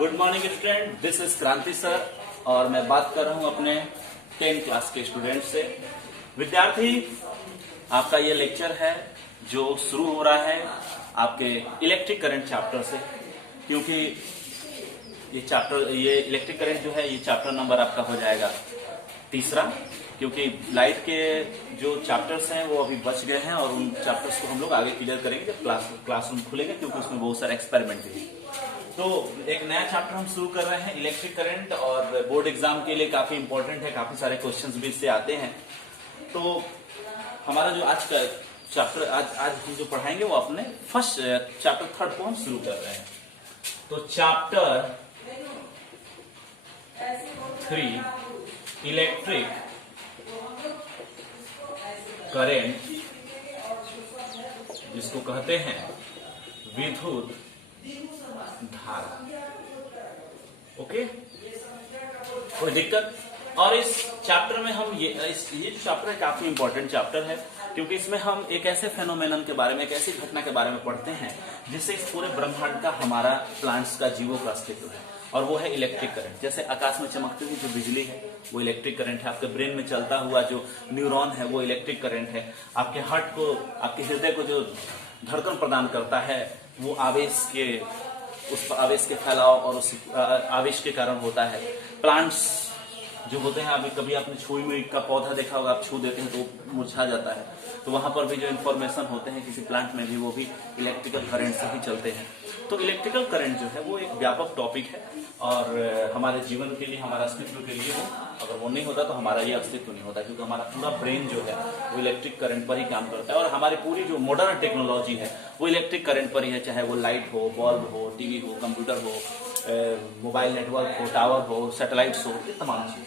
Good morning student, this is क्रांति sir और मैं बात कर रहा हूं अपने 10th क्लास के स्टूडेंट से। विद्यार्थी, आपका ये लेक्चर है जो शुरू हो रहा है आपके इलेक्ट्रिक करंट चैप्टर से, क्योंकि ये इलेक्ट्रिक करंट जो है ये चैप्टर नंबर आपका हो जाएगा तीसरा, क्योंकि लाइट के जो चैप्टर्स हैं वो अभी बच गए हैं और उन चैप्टर्स को हम लोग आगे क्लियर करेंगे जब क्लासरूम खुलेगा, क्योंकि उसमें बहुत सारे एक्सपेरिमेंट भी है। तो एक नया चैप्टर हम शुरू कर रहे हैं इलेक्ट्रिक करंट, और बोर्ड एग्जाम के लिए काफी इंपॉर्टेंट है, काफी सारे क्वेश्चंस भी इससे आते हैं। तो हमारा जो आज का चैप्टर आज हम जो पढ़ाएंगे वो अपने फर्स्ट चैप्टर 3 को हम शुरू कर रहे हैं। तो चैप्टर 3 इलेक्ट्रिक करंट, जिसको कहते हैं विद्युत धारा। ओके, कोई दिक्कत? और इस चैप्टर में हम ये जो चैप्टर है काफी इंपॉर्टेंट चैप्टर है, क्योंकि इसमें हम एक ऐसे फेनोमेनन के बारे में, एक ऐसी घटना के बारे में पढ़ते हैं जिससे इस पूरे ब्रह्मांड का, हमारा प्लांट्स का, जीवों का अस्तित्व है, और वो है इलेक्ट्रिक करंट। जैसे आकाश में चमकती हुई जो बिजली है वो इलेक्ट्रिक करंट है, आपके ब्रेन में चलता हुआ जो न्यूरॉन है वो इलेक्ट्रिक करंट है, आपके हार्ट को, आपके हृदय को जो धड़कन प्रदान करता है वो उस आवेश के फैलाव और उस आवेश के कारण होता है। प्लांट्स जो होते हैं, अभी कभी आपने छुई में का पौधा देखा होगा, आप छू देते हैं तो मुरझा जाता है, तो वहां पर भी जो इन्फॉर्मेशन होते हैं किसी प्लांट में भी, वो भी इलेक्ट्रिकल करंट से ही चलते हैं। तो इलेक्ट्रिकल करंट जो है वो एक व्यापक टॉपिक है, और हमारे जीवन के लिए, हमारे अस्तित्व के लिए वो, अगर वो नहीं होता तो हमारा ये अस्तित्व नहीं होता, क्योंकि हमारा पूरा ब्रेन जो है वो इलेक्ट्रिक करंट पर ही काम करता है, और हमारी पूरी जो मॉडर्न टेक्नोलॉजी है वो इलेक्ट्रिक करंट पर ही है, चाहे वो लाइट हो, बल्ब हो, टीवी हो, कंप्यूटर हो, मोबाइल नेटवर्क हो, टावर हो, सैटेलाइट्स हो, ये तमाम चीज।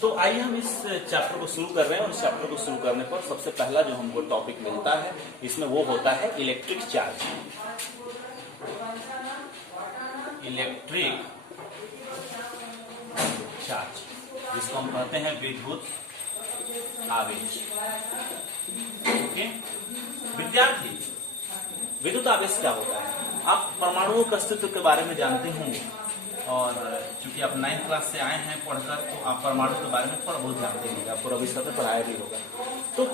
तो आइए हम इस चैप्टर को शुरू कर रहे हैं, और इस चैप्टर को शुरू करने पर सबसे पहला जो हमको टॉपिक मिलता है इसमें वो होता है इलेक्ट्रिक चार्ज। इलेक्ट्रिक चार्ज, जिसको हम कहते हैं विद्युत आवेश। ओके विद्यार्थी, विद्युत आवेश क्या होता है? आप परमाणुओं के अस्तित्व के बारे में जानते होंगे, और चूंकि आप 9th क्लास से आए हैं पढ़कर, तो आप परमाणु के बारे में थोड़ा बहुत जानते हैं, आपको रवि सर ने पढ़ाया भी होगा। तो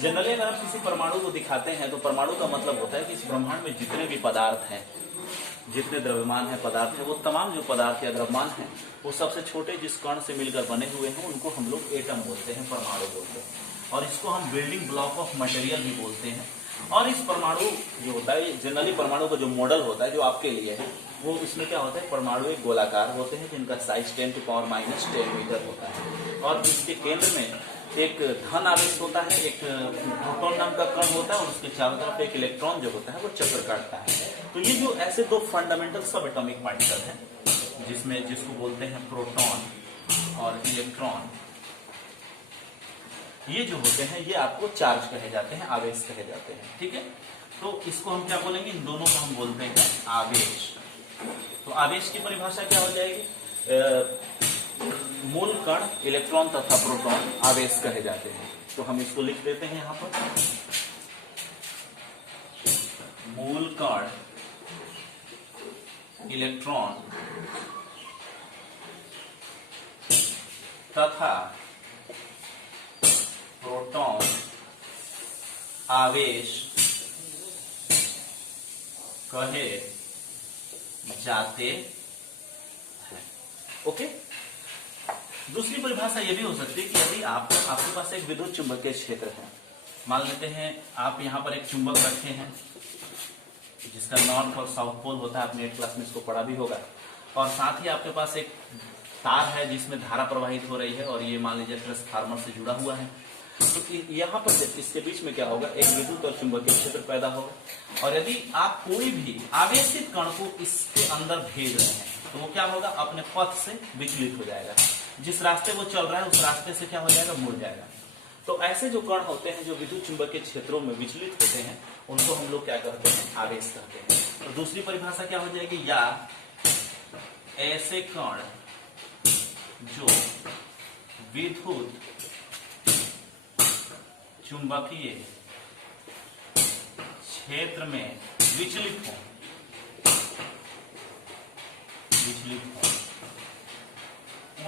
जनरली अगर आप किसी परमाणु को दिखाते हैं तो परमाणु का मतलब होता है कि इस ब्रह्मांड में जितने भी पदार्थ हैं, जितने द्रव्यमान है पदार्थ है, वो तमाम जो पदार्थ या द्रव्यमान है वो सबसे छोटे जिस कण से मिलकर बने हुए हैं उनको हम लोग एटम बोलते हैं, परमाणु बोलते हैं, और इसको हम बिल्डिंग ब्लॉक ऑफ मटेरियल भी बोलते हैं। और इस परमाणु जो होता है, जनरली परमाणु का जो मॉडल होता है जो आपके लिए है, वो इसमें क्या होता है, परमाणु एक गोलाकार होते हैं जिनका साइज 10⁻⁻10 मीटर होता है, और इसके केंद्र में एक धन आवेश होता है, एक प्रोटॉन नाम का कण होता है, और उसके चारों तरफ एक इलेक्ट्रॉन जो होता है वो चक्कर काटता है। तो ये जो ऐसे दो फंडामेंटल सब एटॉमिक पार्टिकल हैं, जिसको बोलते हैं प्रोटॉन और इलेक्ट्रॉन, ये जो होते हैं ये आपको चार्ज कहे जाते हैं, आवेश कहे जाते हैं। ठीक है, तो इसको हम क्या बोलेंगे, इन दोनों को हम बोलते हैं आवेश। तो आवेश की परिभाषा क्या हो जाएगी? मूल कण इलेक्ट्रॉन तथा प्रोटॉन आवेश कहे जाते हैं। तो हम इसको लिख देते हैं यहां पर, मूल कण इलेक्ट्रॉन तथा प्रोटॉन आवेश कहे जाते हैं। ओके, दूसरी परिभाषा यह भी हो सकती है कि यदि आपके पास एक विद्युत चुंबकीय क्षेत्र है, मान लेते हैं आप यहां पर एक चुंबक रखे हैं जिसका नॉर्थ और साउथ पोल होता है, आपने 8th क्लास में इसको पढ़ा भी होगा, और साथ ही आपके पास एक तार है जिसमें धारा प्रवाहित हो रही है, और ये मान लीजिए ट्रांसफार्मर से जुड़ा हुआ है। तो यहाँ पर इसके बीच में क्या होगा, एक विद्युत और चुंबकीय क्षेत्र पैदा होगा, और यदि आप कोई भी आवेशित कण को इसके अंदर भेज रहे हैं तो वो क्या होगा, अपने पथ से विचलित हो जाएगा, जिस रास्ते वो चल रहा है उस रास्ते से क्या हो जाएगा, मुड़ जाएगा। तो ऐसे जो कण होते हैं जो विद्युत चुंबकीय क्षेत्रों में विचलित होते हैं, उनको हम लोग क्या कहते हैं, आवेश कहते हैं। तो दूसरी परिभाषा क्या हो जाएगी, या ऐसे कण जो विद्युत चुंबकीय क्षेत्र में विचलित हो, विचलित हो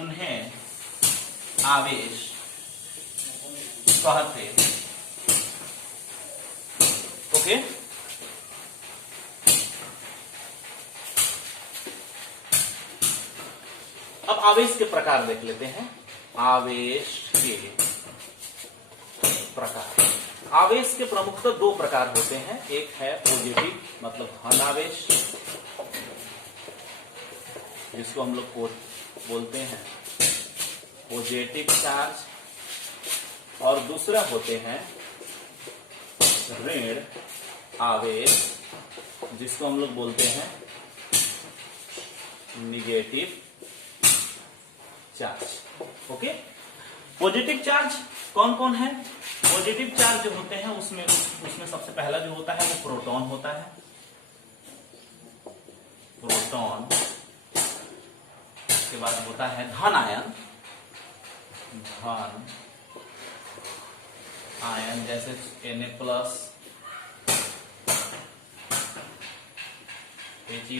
उन्हें आवेश कहते। ओके, अब आवेश के प्रकार देख लेते हैं। आवेश के प्रकार, आवेश के प्रमुखतः दो प्रकार होते हैं। एक है पॉजिटिव मतलब धन आवेश, जिसको हम लोग बोलते हैं पॉजिटिव चार्ज, और दूसरा होते हैं ऋण आवेश, जिसको हम लोग बोलते हैं negative charge. Okay, positive charge कौन कौन है? पॉजिटिव चार्ज जो होते हैं उसमें सबसे पहला जो होता है वो प्रोटॉन होता है। प्रोटॉन, उसके बाद होता है धन आयन। धन आयन जैसे Na+, He+,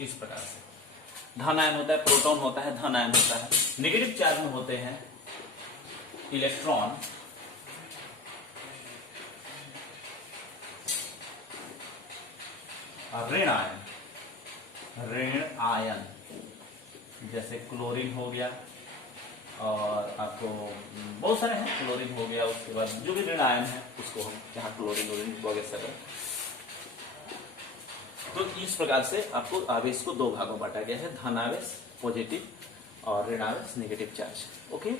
इस प्रकार से धन आयन होता है, प्रोटॉन होता है, धन आयन होता है। नेगेटिव चार्ज में होते हैं इलेक्ट्रॉन, ऋण आयन। ऋण आयन जैसे क्लोरीन हो गया, और आपको बहुत सारे हैं, क्लोरीन हो गया, उसके बाद जो भी ऋण आयन है उसको हम यहाँ क्लोरीन वगैरह। तो इस प्रकार से आपको आवेश को दो भागों में बांटा गया है, धन आवेश पॉजिटिव और ऋण आवेश नेगेटिव चार्ज। ओके,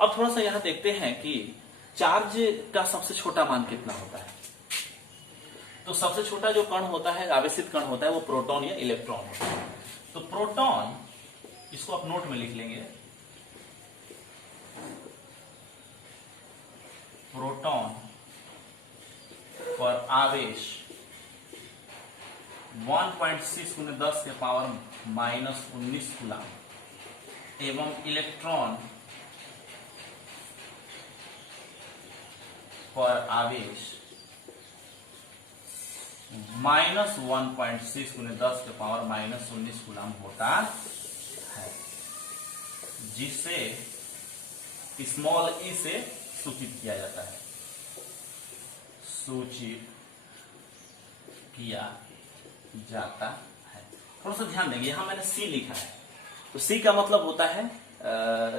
अब थोड़ा सा यहाँ देखते हैं कि चार्ज का सबसे छोटा मान कितना होता है। तो सबसे छोटा जो कण होता है, आवेशित कण होता है, वो प्रोटॉन या इलेक्ट्रॉन होता है। तो प्रोटॉन, इसको आप नोट में लिख लेंगे, प्रोटॉन पर आवेश 1.6 × 10⁻⁻19 कूलम एवं इलेक्ट्रॉन पर आवेश -1.6 × 10⁻⁻19 कूलम होता है, जिसे स्मॉल ई से सूचित किया जाता है। सूचित किया जाता है। थोड़ा सा ध्यान देंगे, यहां मैंने सी लिखा है, तो सी का मतलब होता है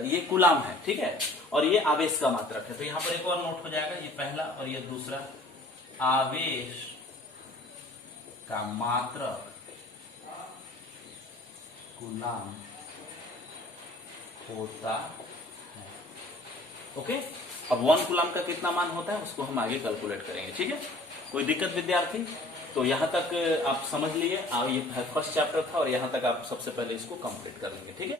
ये कूलम है, ठीक है, और ये आवेश का मात्रक है। तो यहां पर एक और नोट हो जाएगा, ये पहला और ये दूसरा, आवेश का मात्रक कूलम होता है। ओके, अब 1 कूलम का कितना मान होता है उसको हम आगे कैलकुलेट करेंगे, ठीक है। कोई दिक्कत विद्यार्थी? तो यहां तक आप समझ लिए, ये फर्स्ट चैप्टर था और यहां तक आप सबसे पहले इसको कंप्लीट कर लेंगे, ठीक है।